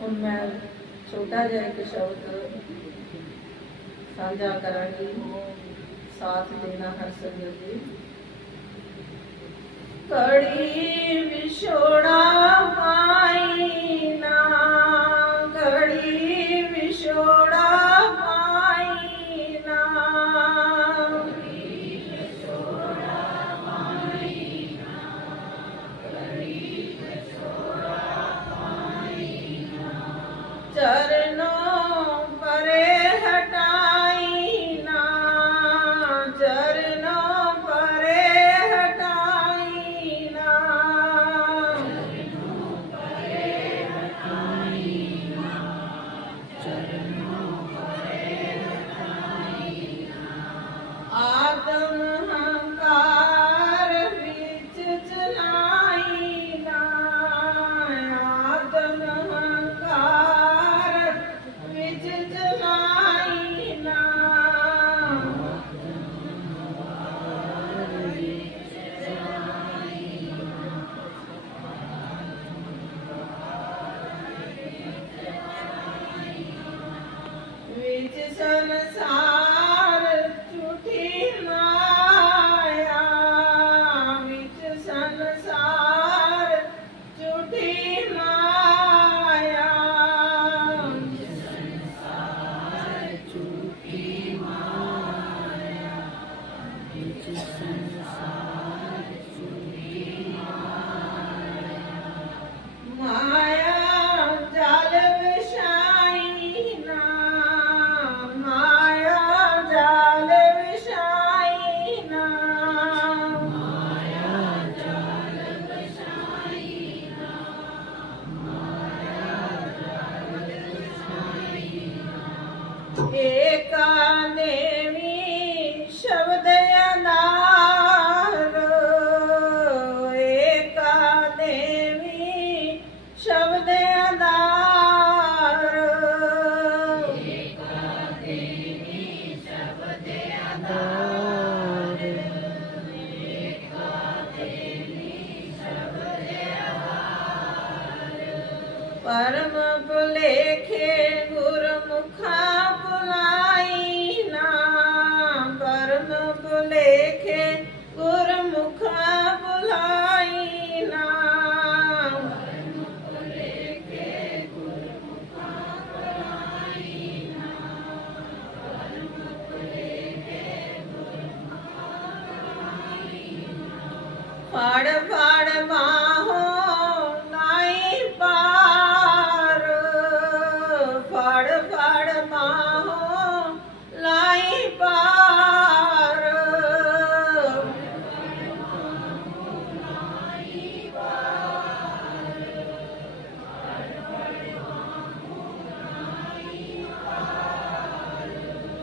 ਹੁਣ ਮੈਂ ਛੋਟਾ ਜਿਹਾ ਇੱਕ ਸ਼ਬਦ ਸਾਂਝਾ ਕਰਾਂਗੀ। ਸਾਥ ਦੇਣਾ ਹਰ ਸੰਗਤ ਜੀ ਕੜੀ ਵਿਛੋੜਾ ਏਕਾ ਦੇਵੀ ਸ਼ਬਦ ਅਨਾਰ। ਏਕਾ ਸ਼ਬਦ ਅਨਾਰ।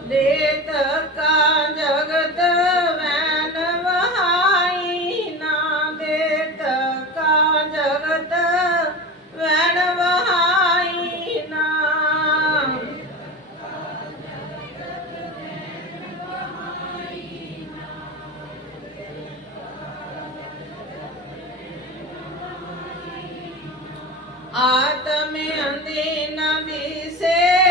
ਦੇਤ ਕਾ ਜਗਤ ਵੈਨ ਵਹਾਈ ਨਾ ਦੇਤ ਕਾ ਜਗਤ ਵੈਨ ਵਹਾਈ ਨਾ ਆਤਮ ਅੰਦੇ ਨ ਦਿਸੇ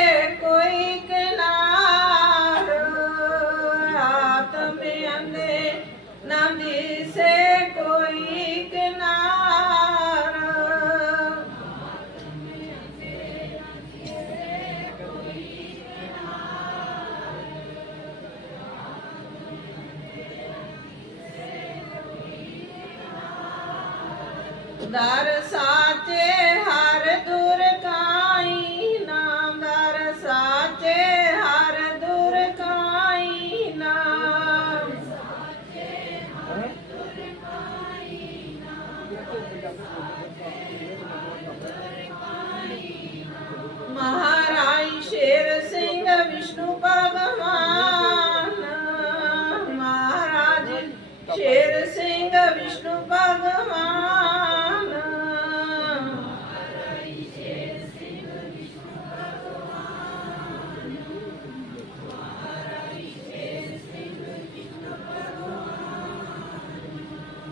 ਦਰ ਸਾਚੇ ਹਰ ਦੁਰ ਕਾਈ, ਨਾਮ ਦਰ ਸਾਚੇ ਹਰ ਦੁਰ ਕਾਈ, ਨਾਮ। ਮਹਾਰਾਜ ਸ਼ੇਰ ਸਿੰਘ ਵਿਸ਼ਨੂੰ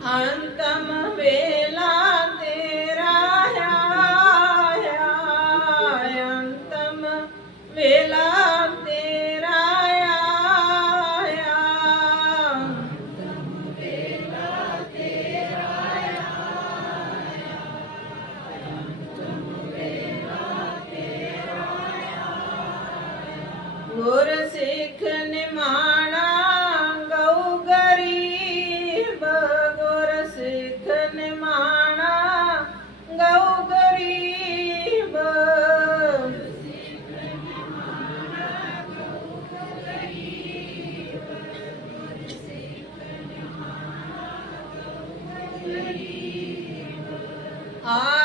ಅಂತಮ ವೇಲಾ Ah.